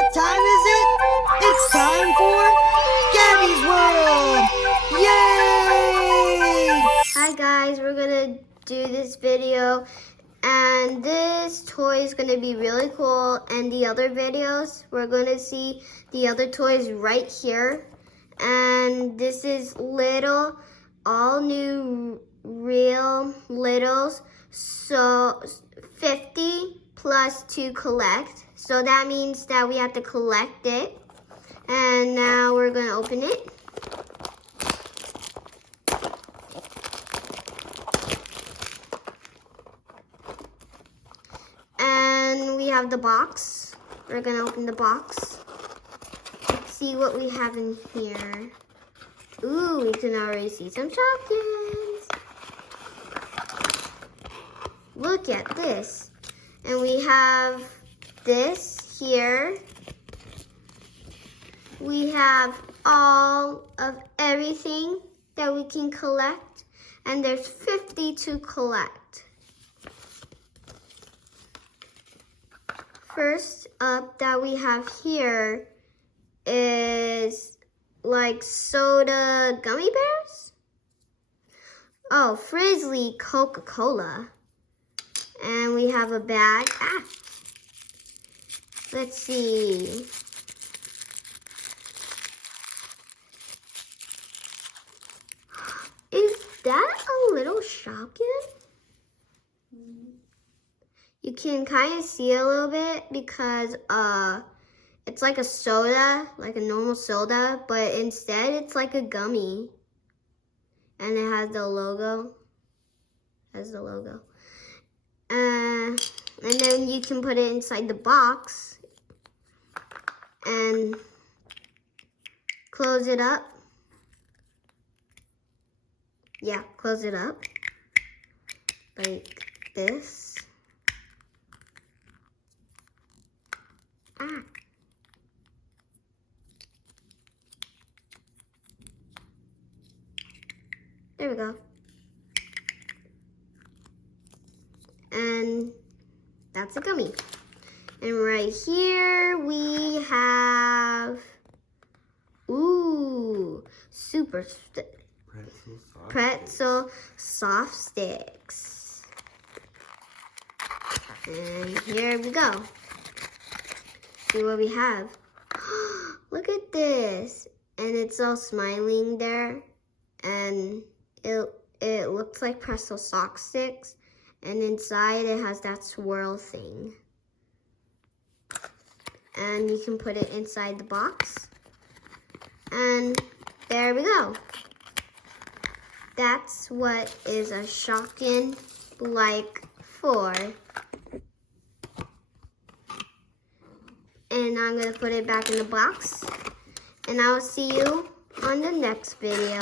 What time is it? It's time for Gabby's World! Yay! Hi guys, we're gonna do this video and this toy is gonna be really cool, and the other videos we're gonna see the other toys right here. And this is little, all new, real littles, so 50 plus to collect. So that means that we have to collect it. And now we're gonna open it. And we have the box. We're gonna open the box. Let's see what we have in here. Ooh, we can already see some shopkins. Look at this. And we have this here. We have all of everything that we can collect. And there's 50 to collect. First up that we have here is like soda gummy bears? Oh, Frizzly Coca-Cola. And we have a bag. Let's see. Is that a little shopkin? You can kind of see a little bit because it's like a soda, like a normal soda, but instead it's like a gummy. And it has the logo. And then you can put it inside the box and close it up. Yeah, close it up like this. There we go. And that's a gummy. And right here we have, ooh, pretzel soft sticks. And here we go. See what we have. Look at this. And it's all smiling there. And it looks like pretzel sock sticks. And inside it has that swirl thing. And you can put it inside the box. And there we go. That's what is a shopkin like for. And I'm going to put it back in the box. And I'll see you on the next video.